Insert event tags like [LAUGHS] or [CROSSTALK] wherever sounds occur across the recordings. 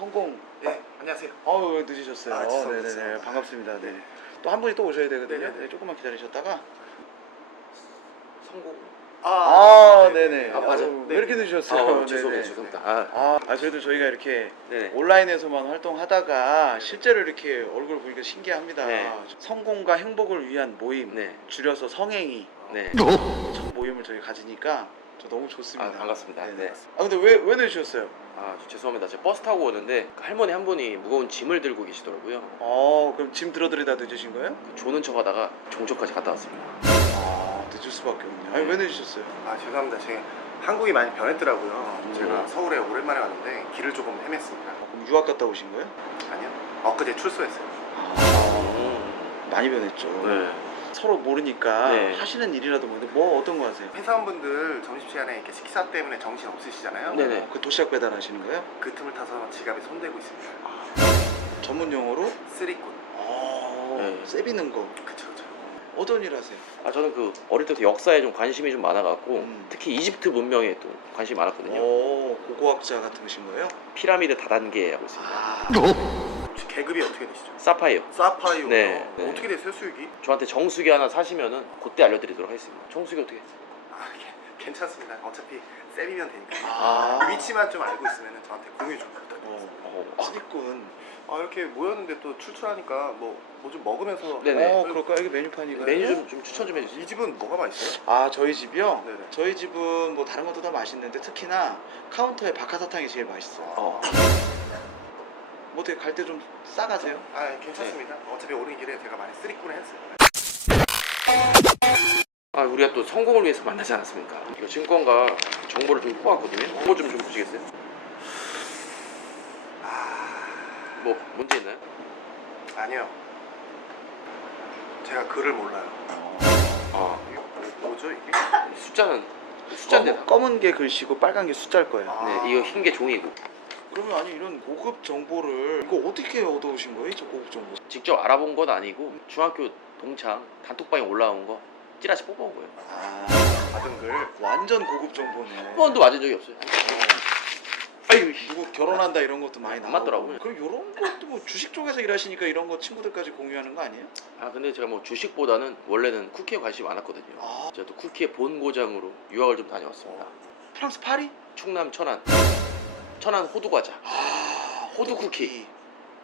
성공. 네, 안녕하세요. 어우 늦으셨어요. 아, 죄송합니다. 네네네 죄송합니다. 반갑습니다. 네. 또 한 분이 또 오셔야 되거든요. 네네네. 네, 조금만 기다리셨다가. 성공. 아, 네네. 아, 맞아. 아유, 왜 네. 이렇게 늦으셨어요? 아. 죄송해요, 죄송합니다. 아, 아, 아, 그래도 저희가 이렇게 네네. 온라인에서만 활동하다가 실제로 이렇게 얼굴 보니까 신기합니다. 네. 성공과 행복을 위한 모임, 네. 줄여서 성행위 네. 첫 모임을 저희 가지니까 저 너무 좋습니다. 아, 반갑습니다. 네네. 네. 아 근데 왜 왜 늦으셨어요? 아, 저 죄송합니다. 제가 버스 타고 오는데 그 할머니 한 분이 무거운 짐을 들고 계시더라고요. 어 그럼 짐 들어드리다 늦으신 거예요? 그 조는 척하다가 종초까지 갔다 왔습니다. 아 늦을 수밖에 없네요. 아니 왜 늦으셨어요? 아, 죄송합니다. 제가 한국이 많이 변했더라고요. 음. 제가 서울에 오랜만에 왔는데 길을 조금 헤맸습니다. 아, 그럼 유학 갔다 오신 거예요? 아니요. 엊그제 출소했어요. 음. 많이 변했죠. 네. 서로 모르니까 네. 하시는 일이라도 모르는데 뭐 어떤 거 하세요? 회사원분들 점심시간에 이렇게 식사 때문에 정신 없으시잖아요. 네네. 어, 그 도시락 배달하시는 거예요? 그 틈을 타서 지갑에 손대고 있습니다. 전문 용어로? 쓰리꾼. 어, 네. 세비는 거. 그쵸, 그쵸. 어떤 일 하세요? 아, 저는 그 어릴 때부터 역사에 좀 관심이 좀 많아갖고 음. 특히 이집트 문명에 또 관심이 많았거든요. 오, 고고학자 같으신 거예요? 피라미드 다단계 하고 있습니다. 아, 혹시 계급이 어떻게 되시죠? 사파이어. 사파이어. 네, 네. 어떻게 되세요, 수익이? 저한테 정수기 하나 사시면은 그때 알려드리도록 하겠습니다. 정수기 어떻게? 아, 게- 괜찮습니다. 어차피 세비면 되니까. 아. 그 위치만 좀 알고 있으면 저한테 공유 좀 부탁드립니다. 어, 어, 수익군. 아, 이렇게 모였는데 또 출출하니까 뭐 뭐 좀 먹으면서 네네. 어, 그럴까요? 여기 메뉴판이가. 메뉴 좀, 좀 추천 좀 해주세요. 이 집은 뭐가 맛있어요? 아, 저희 집이요? 네네. 저희 집은 뭐 다른 것도 다 맛있는데 특히나 카운터에 박하사탕이 제일 맛있어요. 어. 뭐 어떻게 갈 때 좀 싸가세요? 아 괜찮습니다. 어차피 오는 길에 제가 많이 쓰리꾼을 했어요. 아, 우리가 또 성공을 위해서 만나지 않았습니까? 이거 증권가 정보를 좀 뽑았거든요. 그거 좀, 좀 보시겠어요? 뭐 문제 있나요? 아니요. 제가 글을 몰라요. 아, 뭐- 뭐죠 이게? 숫자는 숫자인데. 검은, 검은 게 글씨고 빨간 게 숫자일 거예요. 아. 네, 이거 흰 게 종이고. 그러면 아니 이런 고급 정보를 이거 어떻게 얻어오신 거예요? 저 고급 정보? 직접 알아본 건 아니고 중학교 동창 단톡방에 올라온 거 찌라시 뽑아온 거예요. 아, 받은 글. 완전 고급 정보네. 한 번도 맞은 적이 없어요. 아유, 누구 결혼한다 이런 것도 많이 안 나오고. 맞더라고요. 그럼 이런 것도 뭐 주식 쪽에서 일하시니까 이런 거 친구들까지 공유하는 거 아니에요? 아 근데 제가 뭐 주식보다는 원래는 쿠키에 관심이 많았거든요. 아, 제가 또 쿠키의 본 고장으로 유학을 좀 다녀왔습니다. 프랑스 파리? 충남 천안. 천안 호두 과자. 아, 호두 쿠키.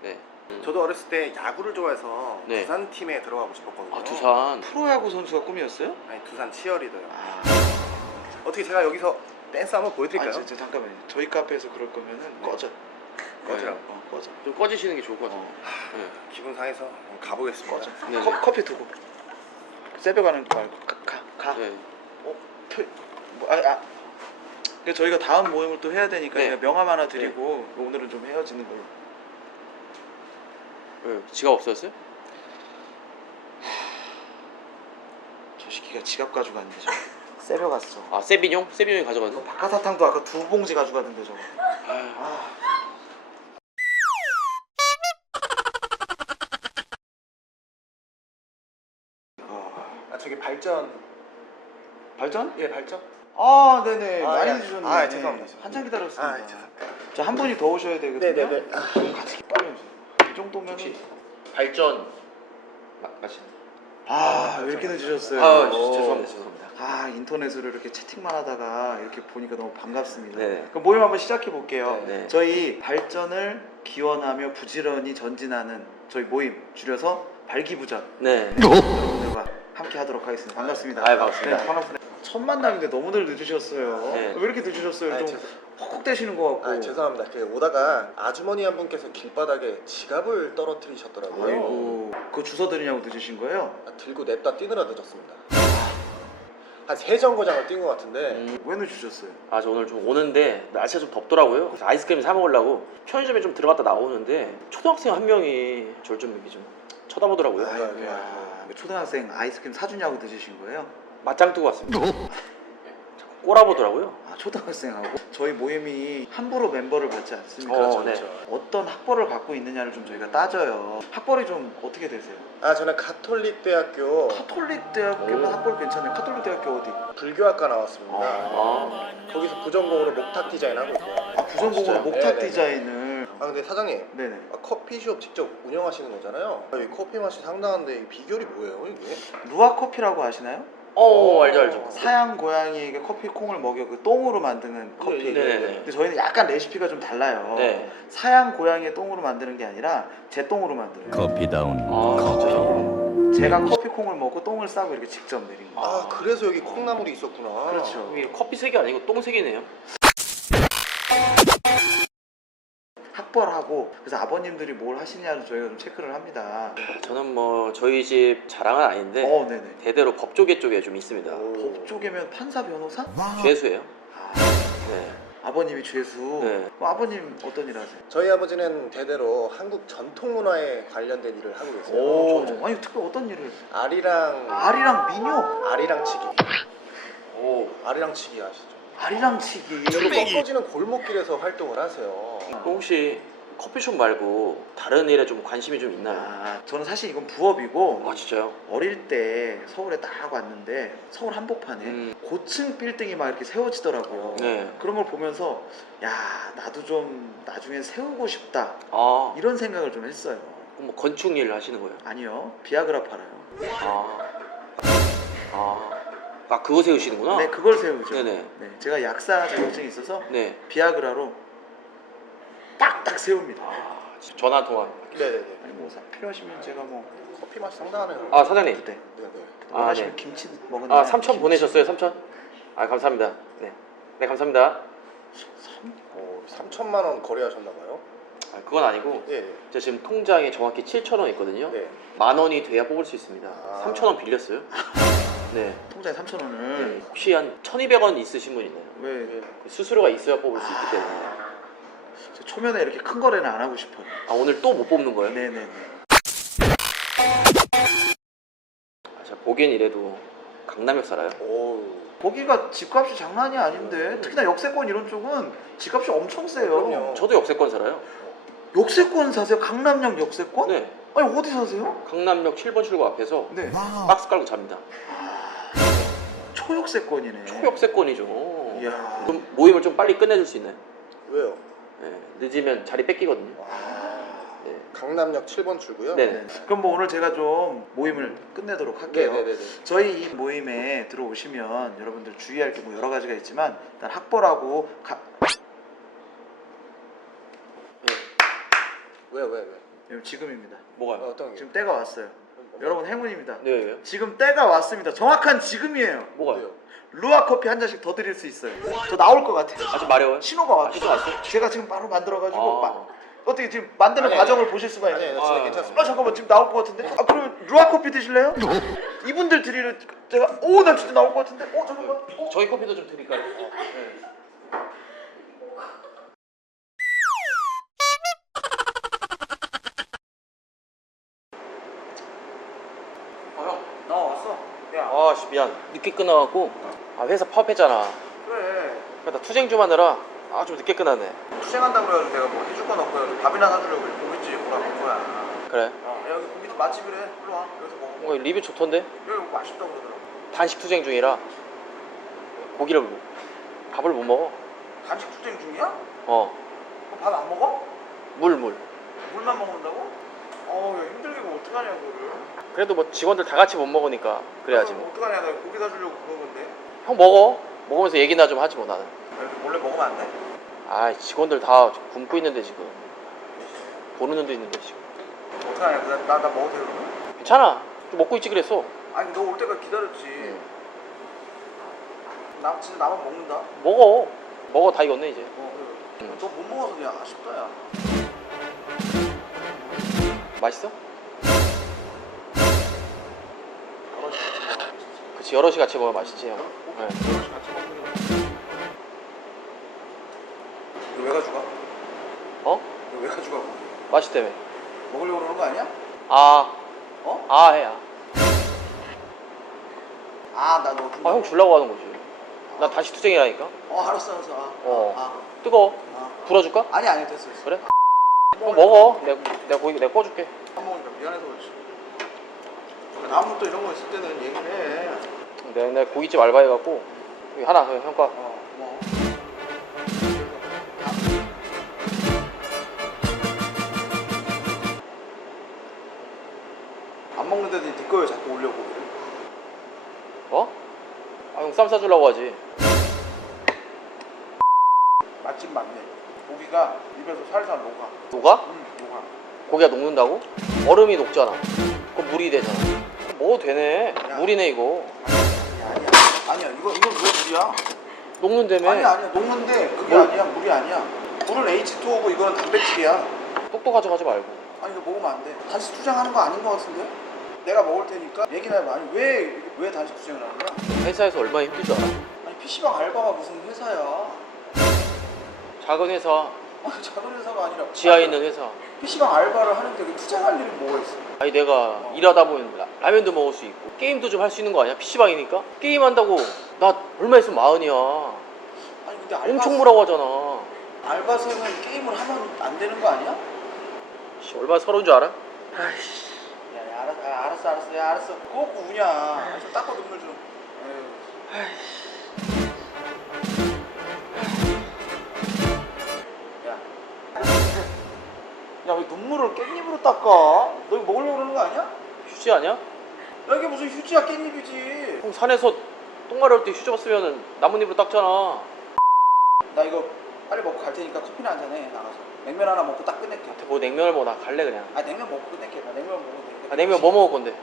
네. 저도 어렸을 때 야구를 좋아해서 네. 두산 팀에 들어가고 싶었거든요. 아 두산. 프로야구 선수가 꿈이었어요? 아니 두산 치어리더요. 아, 어떻게 제가 여기서 댄스 한번 보여드릴까요? 저, 잠깐만요. 저희 카페에서 그럴 거면은 네. 꺼져. 꺼지라고. 어, 꺼져. 좀 꺼지시는 게 좋을 것 같아요. 어, 네. 기분 상해서 가보겠습니다. 꺼져. 네. 커, 커피 두고. 세배 가는 거 말고 가, 가. 가. 네. 토, 뭐, 아, 아. 그러니까 저희가 다음 모임을 또 해야 되니까 네. 제가 명함 하나 드리고 오늘은 좀 헤어지는 걸로. 네. 지갑 없었어요? 저 시기가 지갑 [LAUGHS] 가져갔네 저. 세배 갔어. 아 세비뇽? 세비뇽이 가져갔네. 박하사탕도 아까 두 봉지 가져갔는데 저거. 아, 아. 아, 아 저기 발전. 발전? 예 발전. 아, 네네. 아, 많이 예. 늦으셨네. 아, 죄송합니다. 한참 기다렸습니다. 아 죄송합니다. 자, 한 분이 더 오셔야 되거든요. 네네네. 좀 같이 빨리 오세요. 이 정도면 혹시 발전 마, 마시는. 아, 왜 이렇게 늦으셨어요? 아 죄송합니다 죄송합니다. 아, 인터넷으로 이렇게 채팅만 하다가 이렇게 보니까 너무 반갑습니다. 네. 그럼 모임 한번 시작해 볼게요. 네. 저희 발전을 기원하며 부지런히 전진하는 저희 모임 줄여서 발기부전 네. 함께 하도록 하겠습니다. 반갑습니다. 아유, 반갑습니다. 네, 반갑습니다. 첫 만남인데 너무들 늦으셨어요. 네. 왜 이렇게 늦으셨어요? 아, 좀 죄송- 헉헉대시는 것 같고. 아 죄송합니다. 그 오다가 아주머니 한 분께서 길바닥에 지갑을 떨어뜨리셨더라고요. 아이고, 그거 주워 드리냐고 늦으신 거예요? 아, 들고 냅다 뛰느라 늦었습니다. 한 세 정거장을 뛴 것 같은데 음, 왜 늦으셨어요? 아, 저 오늘 좀 오는데 날씨가 좀 덥더라고요. 그래서 아이스크림 사 먹으려고 편의점에 좀 들어갔다 나오는데 초등학생 한 명이 저를 좀 이렇게 좀 쳐다보더라고요. 아이고, 아이고야. 아이고. 초등학생 아이스크림 사주냐고 늦으신 거예요? 맞짱 뜨고 왔습니다. 자꾸 꼬라보더라고요. 아, 초등학생하고 저희 모임이 함부로 멤버를 받지 않습니다. 어, 네. 어떤 학벌을 갖고 있느냐를 좀 저희가 따져요. 학벌이 좀 어떻게 되세요? 아 저는 가톨릭 대학교 카톨릭 대학교면 오. 학벌 괜찮아요. 카톨릭 대학교 어디? 불교학과 나왔습니다. 아. 아, 거기서 부전공으로 목탁 디자인 하고 있고요. 아 부전공으로 진짜요? 목탁 네네. 디자인을 아 근데 사장님 네네. 아, 커피숍 직접 운영하시는 거잖아요. 아, 이 커피 맛이 상당한데 이 비결이 뭐예요 이게? 루아 커피라고 아시나요? 어 알죠 알죠. 사양 고양이에게 커피 콩을 먹여 그 똥으로 만드는 커피. 네, 네, 네네네. 근데 저희는 약간 레시피가 좀 달라요. 네. 사양 고양이의 똥으로 만드는 게 아니라 제 똥으로 만들어요. 커피다운 아 커피 진짜요? 제가 네. 커피 콩을 먹고 똥을 싸고 이렇게 직접 내린 거. 아 그래서 여기 콩나물이 있었구나. 그렇죠. 이게 커피 색이 아니고 똥 색이네요. 학벌하고 그래서 아버님들이 뭘 하시냐를 저희가 좀 체크를 합니다. 저는 뭐 저희 집 자랑은 아닌데 어, 네네. 대대로 법조계 쪽에 좀 있습니다. 오. 법 쪽이면 판사 변호사? 죄수예요. 아, 네. 아버님이 죄수. 네. 그럼 아버님 어떤 일 하세요? 저희 아버지는 대대로 한국 전통 문화에 관련된 일을 하고 계세요. 오, 아니 특히 어떤 일을? 아리랑 아리랑 미녀, 아리랑 치기. 오. 아리랑 치기 아시죠? 아리랑 치기. 주로 꺾어지는 골목길에서 활동을 하세요. 혹시 커피숍 말고 다른 일에 좀 관심이 좀 있나요? 아, 저는 사실 이건 부업이고 아 진짜요? 어릴 때 서울에 딱 왔는데 서울 한복판에 음. 고층 빌딩이 막 이렇게 세워지더라고요. 네. 그런 걸 보면서 야 나도 좀 나중에 세우고 싶다 아, 이런 생각을 좀 했어요. 그럼 뭐 건축 일 하시는 거예요? 아니요 비아그라 팔아요. 아. 아. 아 그거 세우시는구나. 네 그걸 세우죠. 네네. 네, 제가 약사 자격증이 있어서 네. 비아그라로 딱딱 세웁니다. 아, 전화 통화. 네네네. 아니 뭐 사- 필요하시면 제가 뭐 커피 맛이 상당하네요. 아 사장님. 그때 네네. 아, 원하시면 네. 김치 먹는 아날 삼천 김치. 보내셨어요 삼천? 아 감사합니다. 네. 네 감사합니다. 삼- 오, 3천만 원 거래하셨나 봐요. 아, 그건 아니고 예. 제가 지금 통장에 정확히 7천 원 있거든요. 네. 만 원이 돼야 뽑을 수 있습니다. 아. 3천 원 빌렸어요. [LAUGHS] 네. 통장에 3천 네. 원을 혹시 한 1,200원 있으신 분 있나요? 왜 예. 그 수수료가 있어야 뽑을 수 있기 때문에. 저 초면에 이렇게 큰 거래는 안 하고 싶어요. 아 오늘 또 못 뽑는 거예요? 네네네. 아, 제가 보기엔 이래도 강남역 살아요. 오. 거기가 집값이 장난이 아닌데 특히나 역세권 이런 쪽은 집값이 엄청 세요. 그럼요. 저도 역세권 살아요. 역세권 사세요? 강남역 역세권? 네. 아니 어디 사세요? 강남역 7번 출구 앞에서 네. 박스 깔고 잡니다. 초역세권이네. 초역세권이죠. 이야. 그럼 모임을 좀 빨리 끝내줄 수 있나요? 왜요? 네. 늦으면 자리 뺏기거든요. 네. 강남역 7번 출구요? 네. 네. 그럼 뭐 오늘 제가 좀 모임을 끝내도록 할게요. 네네네. 저희 이 모임에 들어오시면 여러분들 주의할 게 뭐 여러 가지가 있지만 일단 학벌하고 가... 왜, 왜, 지금입니다. 뭐가요? 어떤 게? 지금 때가 왔어요. 여러분 행운입니다. 네, 왜요? 지금 때가 왔습니다. 정확한 지금이에요. 뭐가요? 왜요? 루아 커피 한 잔씩 더 드릴 수 있어요. 저 나올 것 같아요. 아, 좀 마려워요? 신호가 아, 왔어요. 신호 왔어요? 제가 지금 바로 만들어가지고 아. 마- 어떻게 지금 만드는 아니, 과정을 아니. 보실 수가 아니, 있나요? 아니, 진짜 아, 괜찮습니다. 아 잠깐만 지금 나올 것 같은데? 아 그러면 루아 커피 드실래요? 이분들 드리는 제가 오나 진짜 나올 것 같은데? 어 잠깐만. 어? 저희 커피도 좀 드릴까요? 네. 아, 씨, 미안. 늦게 끝나갖고 아, 회사 파업했잖아. 그래. 그러다 투쟁 좀 하느라 아, 좀 늦게 끝났네. 투쟁한다 그래가지고 내가 뭐 해줄 건 없고 여기 밥이나 사주려고 고깃집 오라고 온 거야. 그래. 어, 야, 여기 고깃집 맛집이래. 일로 와. 여기서 먹어. 뭐 리뷰 좋던데? 여기 맛있다고 그러더라고. 단식 투쟁 중이라 고기를 밥을 못 먹어. 간식 투쟁 중이야? 어, 밥안 먹어? 물 물. 물만 먹는다고? 어우 야, 힘들게 뭐 어떡하냐 그거를. 그래도 뭐 직원들 다 같이 못 먹으니까 그래야지 뭐. 어떡하냐 나 고기 사주려고 그런 건데. 형 먹어. 먹으면서 얘기나 좀 하지 뭐 나는. 이렇게 몰래 먹으면 안 돼? 아, 직원들 다 굶고 있는데 지금. 보는 눈도 있는데 지금. 어떡하냐 나, 나, 나 먹어도 돼 그러면? 괜찮아. 좀 먹고 있지 그랬어. 아니 너 올 때까지 기다렸지. 나 진짜 나만 먹는다. 어 먹어. 먹어 다 익었네 이제. 그래. 응. 너못 먹어서 그냥 아쉽다 야. 맛있어? 그치 여럿이 같이 먹으면 맛있지 형. 네. 먹으면. 너왜 가져가? 어? 너왜 가져가? 고기? 맛있다며. 먹으려고 그러는 거 아니야? 아, 어? 아 해야. 아나 너. 아형 주려고 하는 거지. 나 다시 투쟁이라니까. 어 알았어 알았어. 아, 어. 아, 뜨거워. 아. 불어줄까? 아니 아니 됐어 됐어. 그래? 어, 먹어. 내가, 내가 고기 내가 구워줄게. 안 먹으니까 미안해서 그렇지. 다음부터 또 이런 거 있을 때는 얘기를 해. 내가 옛날 고깃집 알바해갖고 여기 하나 여기 형과 어, 뭐. 안 먹는데도 네 거에 자꾸 올려고. 어? 아, 형 쌈 싸주려고 하지. 맛집 맞네. 고기가 입에서 살살 녹아. 녹아? 응, 녹아. 고기가 녹는다고? 얼음이 녹잖아 그럼 물이 되잖아 먹어도 되네 야. 물이네 이거 아니야, 아니야. 아니야, 이거 이건 왜 물이야? 녹는다며 아니야, 아니야. 녹는데 그게 뭘? 아니야. 물이 아니야. 물은 H2O고 이거는 단백질이야. 똑똑 가져가지 말고 아니 이거 먹으면 안 돼. 단식 투쟁하는 거 아닌 거 같은데? 내가 먹을 테니까 얘기나 해봐. 아니 왜, 왜 단식 투쟁을 하는 거야? 회사에서 얼마나 힘들 줄 알아? 아니 PC방 알바가 무슨 회사야? 작은 회사 작은 회사가 아니라 지하에 있는 회사 PC방 알바를 하는데 그 투쟁할 일이 뭐가 있어? 아니 내가 일하다 보면 라- 라면도 먹을 수 있고 게임도 좀 할 수 있는 거 아니야? PC방이니까? 게임 한다고 나 얼마 있으면 마흔이야 아니 근데 알바 엄청 뭐라고 하잖아 알바생은 게임을 하면 안 되는 거 아니야? 씨, 얼마나 서러운 줄 알아? 아이씨 야, 야 알았어, 야, 알았어, 알았어, 야, 알았어. 꼭 우냐? 좀 닦고 눈물 좀. 에휴. 야, 왜 눈물을 깻잎으로 닦아? 너 이거 먹으려고 그러는 거 아니야? 휴지 아니야? 야, 이게 무슨 휴지야 깻잎이지. 형 산에서 똥 마려울 때 휴지 없으면 나뭇잎으로 닦잖아 나 이거 빨리 먹고 갈 테니까 커피나 한잔 해 나가서. 냉면 하나 먹고 딱 끝낼게. 뭐 냉면을 먹어 나 갈래 그냥 아 냉면 먹고 끝낼게. 나 냉면 먹으면 돼. 아, 냉면 뭐 먹을 건데?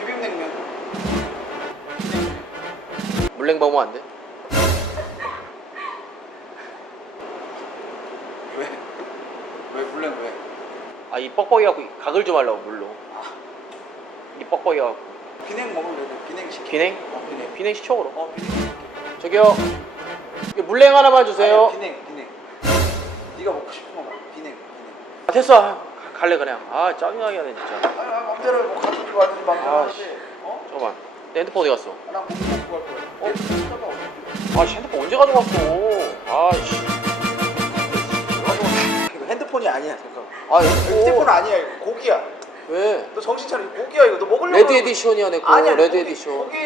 비빔냉면. 물냉 먹으면 안 돼? 왜? 왜 물냉 왜? 아 이 뻑뻑이 갖고 각을 좀 하려고 물로 이 뻑뻑이 갖고 비냉 먹으면 돼. 비냉 시켜. 비냉? 어, 비냉. 비냉 그럼 어, 비냉. 저기요 이거 물냉 하나만 주세요 아니야, 비냉, 비냉. 네가 먹고 싶은 거 말고 비냉, 비냉. 아, 됐어 아, 갈래 그냥 아 짜증나게 하네 진짜 아니, 아니 맘대로 뭐 가든지 말든지 맘대로 아, 하지. 어? 잠깐만 내 핸드폰 어디 갔어? 나 고기 먹고 갈 거야. 어? 어디? 아 씨, 핸드폰 언제 가져갔어 아씨 핸드폰이 아니야. 잠깐. 아 이거 아니야. 이거 고기야. 왜? 너 정신 차려. 이거 고기야 이거. 너 먹으려고. 레드 그러는 에디션이야 내거 아니야. 레드 고기, 에디션 고기